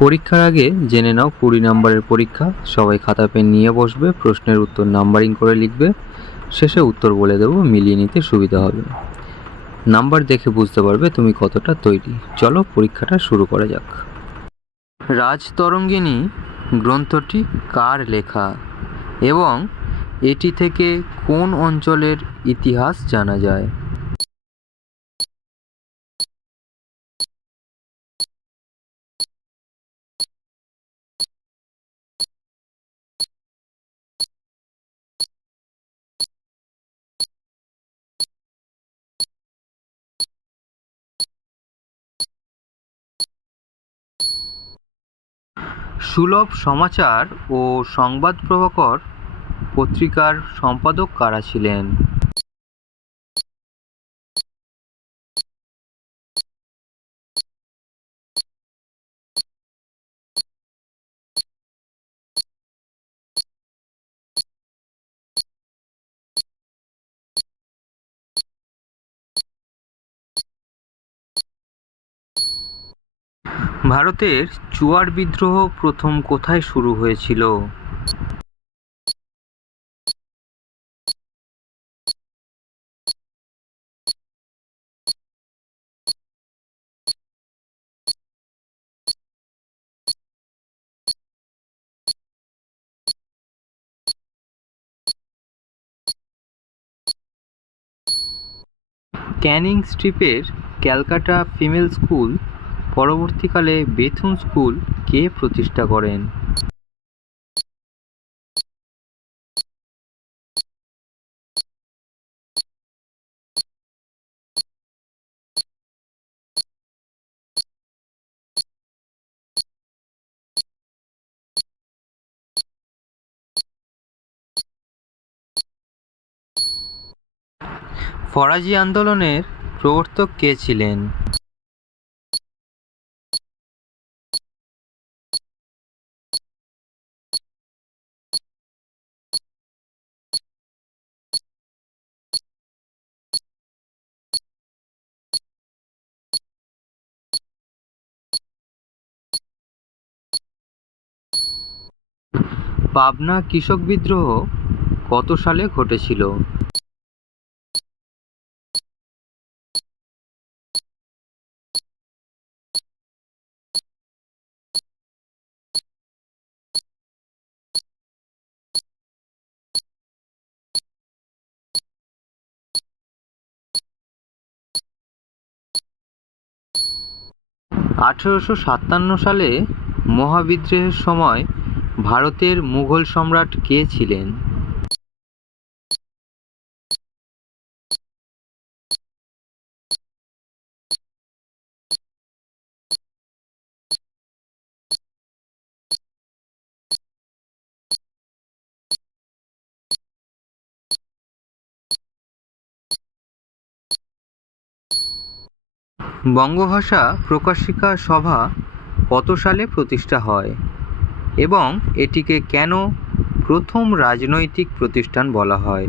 পরীক্ষার আগে জেনে নাও 20 নম্বরের পরীক্ষা। সবাই খাতা পেন নিয়ে বসবে, প্রশ্নের উত্তর নাম্বারিং করে লিখবে, শেষে উত্তর বলে দেবো, মিলিয়ে নিতে সুবিধা হবে। নাম্বার দেখে বুঝতে পারবে তুমি কতটা তৈরি। চলো পরীক্ষাটা শুরু করা যাক। রাজতরঙ্গিনী গ্রন্থটি কার লেখা এবং এটি থেকে কোন অঞ্চলের ইতিহাস জানা যায়? সুলভ সমাচার ও সংবাদ প্রভাকর পত্রিকার সম্পাদক কারা ছিলেন? ভারতের চুয়ার বিদ্রোহ প্রথম কোথায় শুরু হয়েছিল? ক্যানিং স্ট্রিপের ক্যালকাটা ফিমেল স্কুল, পরবর্তীকালে বেথুন স্কুল, কে প্রতিষ্ঠা করেন? ফরাজি আন্দোলনের প্রবর্তক কে ছিলেন? পাবনা কৃষক বিদ্রোহ কত সালে ঘটেছিল? আঠেরোশো 57 সালে মহাবিদ্রোহের সময় ভারতের মুঘল সম্রাট কে ছিলেন? বঙ্গভাষা প্রকাশিকা সভা কত সালে প্রতিষ্ঠা হয় এবং এটিকে কেন প্রথম রাজনৈতিক প্রতিষ্ঠান বলা হয়?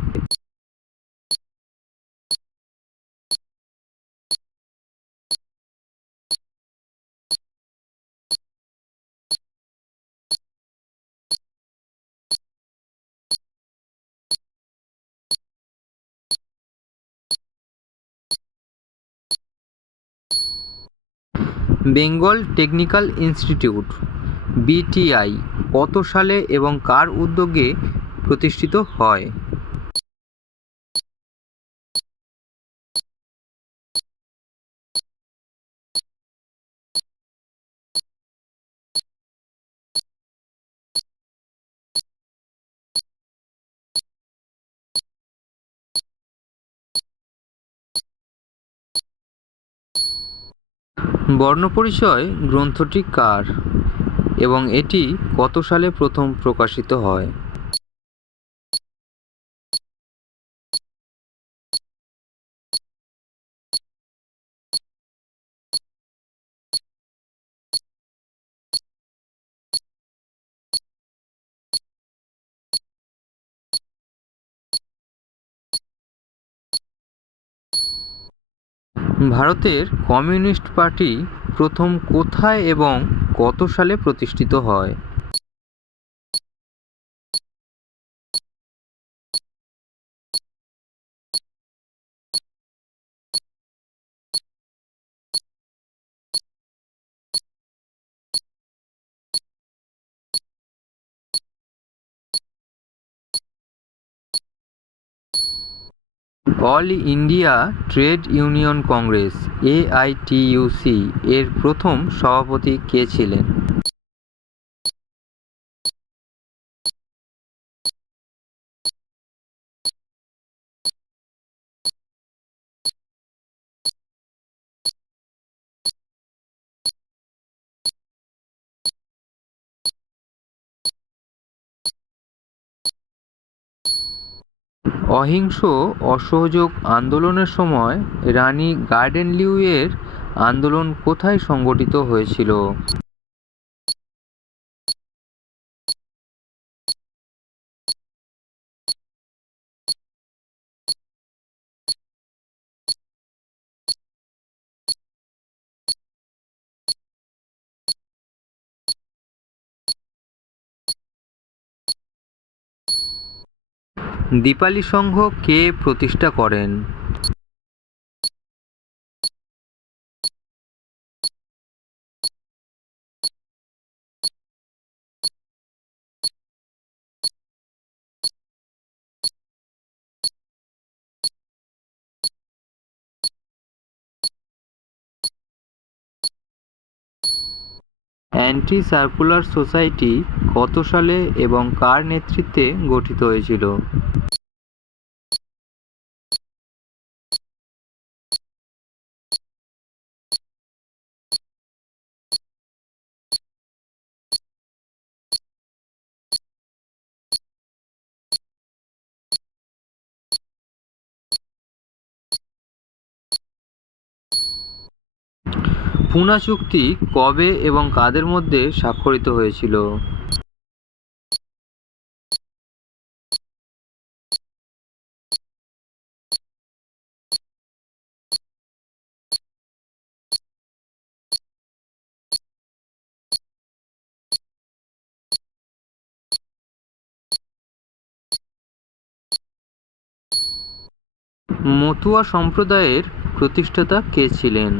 বেঙ্গল টেকনিক্যাল ইনস্টিটিউট বিটিআই কত সালে এবং কার উদ্যোগে প্রতিষ্ঠিত হয়? বর্ণপরিচয় গ্রন্থটি কার এবং এটি কত সালে প্রথম প্রকাশিত হয়? ভারতের কমিউনিস্ট পার্টি প্রথম কোথায় এবং কত সালে প্রতিষ্ঠিত হয়? All India trade union Congress AITUC এর প্রথম সভাপতি কে ছিলেন? অহিংস অসহযোগ আন্দোলনের সময় রানী গার্ডেনলিউ-এর আন্দোলন কোথায় সংগঠিত হয়েছিল? দীপালি সংঘ কে প্রতিষ্ঠা করেন? অ্যান্টি সার্কুলার সোসাইটি কত সালে এবং কার নেতৃত্বে গঠিত হয়েছিল? পুনা চুক্তি কবে এবং কাদের মধ্যে স্বাক্ষরিত হয়েছিল? মতুয়া সম্প্রদায়ের প্রতিষ্ঠাতা কে ছিলেন?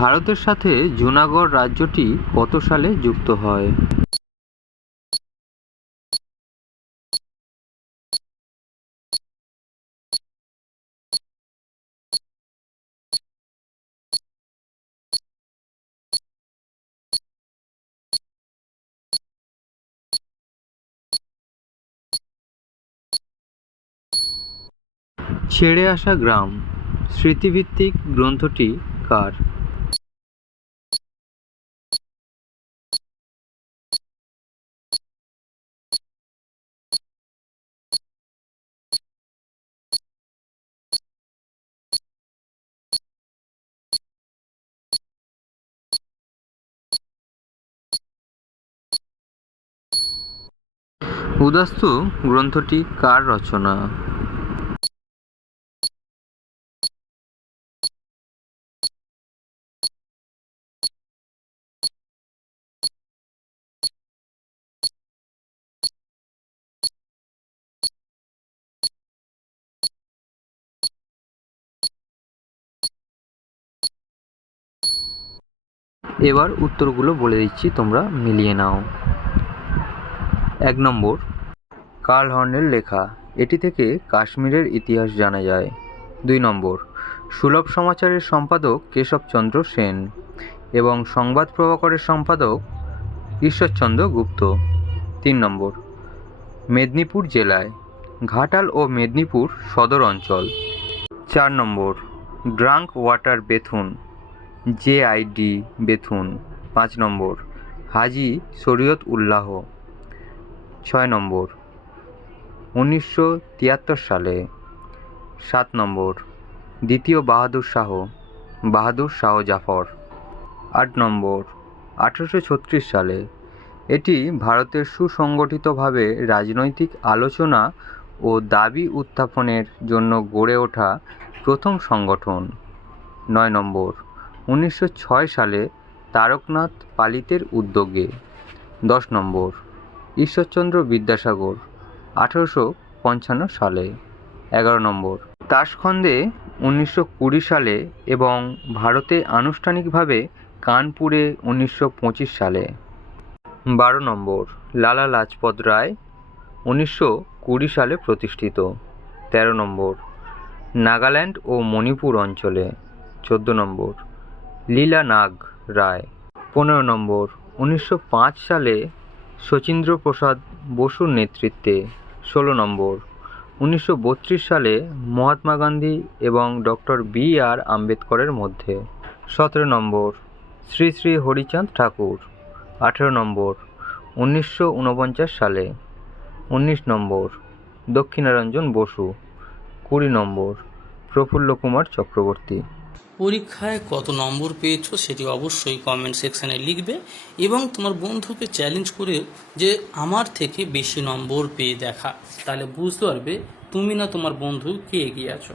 ভারতের সাথে জুনাগড় রাজ্যটি কত সালে যুক্ত হয়? ছেড়ে আসা গ্রাম স্মৃতিভিত্তিক গ্রন্থটি কার? উদাস্তু গ্রন্থটি কার রচনা? এবার উত্তরগুলো বলে দিচ্ছি, তোমরা মিলিয়ে নাও। 1 নম্বর, কার্ল হর্নের লেখা, এটি থেকে কাশ্মীরের ইতিহাস জানা যায়। 2 নম্বর, সুলভ সমাচারের সম্পাদক কেশবচন্দ্র সেন এবং সংবাদ প্রভাকরের সম্পাদক ঈশ্বরচন্দ্র গুপ্ত। 3 নম্বর, মেদিনীপুর জেলায়, ঘাটাল ও মেদিনীপুর সদর অঞ্চল। 4 নম্বর, ড্রাঙ্ক ওয়াটার বেথুন, JID বেথুন। 5 নম্বর, হাজি শরীয়ত উল্লাহ। 6 নম্বর, 1973 সালে। 7 নম্বর, দ্বিতীয় বাহাদুর শাহ জাফর। 8 নম্বর, 1836 সালে এটি ভারতের সুসংগঠিতভাবে রাজনৈতিক আলোচনা ও দাবি উত্থাপনের জন্য গড়ে ওঠা প্রথম সংগঠন। 9 নম্বর, 1906 সালে তারকনাথ পালিতের উদ্যোগে। 10 নম্বর, ঈশ্বরচন্দ্র বিদ্যাসাগর 1855 সালে। 11 নম্বর, তাশখন্দে 1920 সালে এবং ভারতে আনুষ্ঠানিকভাবে কানপুরে 1925 সালে। 12 নম্বর, লালা লাজপত রায় 1920 সালে প্রতিষ্ঠিত। 13 নম্বর, নাগাল্যান্ড ও মণিপুর অঞ্চলে। 14 নম্বর, লীলা নাগ রায়। 15 নম্বর, 1905 সালে শচীন্দ্র প্রসাদ বসুর নেতৃত্বে। 16 নম্বর, 1932 সালে মহাত্মা গান্ধী এবং ডক্টর বি.আর. আম্বেদকরের মধ্যে। 17 নম্বর, শ্রী শ্রী হরিচাঁদ ঠাকুর। 18 নম্বর, 1949 সালে। 19 নম্বর, দক্ষিণারঞ্জন বসু। 20 নম্বর, প্রফুল্ল কুমার চক্রবর্তী। পরীক্ষায় কত নম্বর পেয়েছো সেটি অবশ্যই কমেন্ট সেকশানে লিখবে এবং তোমার বন্ধুকে চ্যালেঞ্জ করে যে আমার থেকে বেশি নম্বর পেয়ে দেখা, তাহলে বুঝতে পারবে তুমি না তোমার বন্ধু কে এগিয়ে আছো।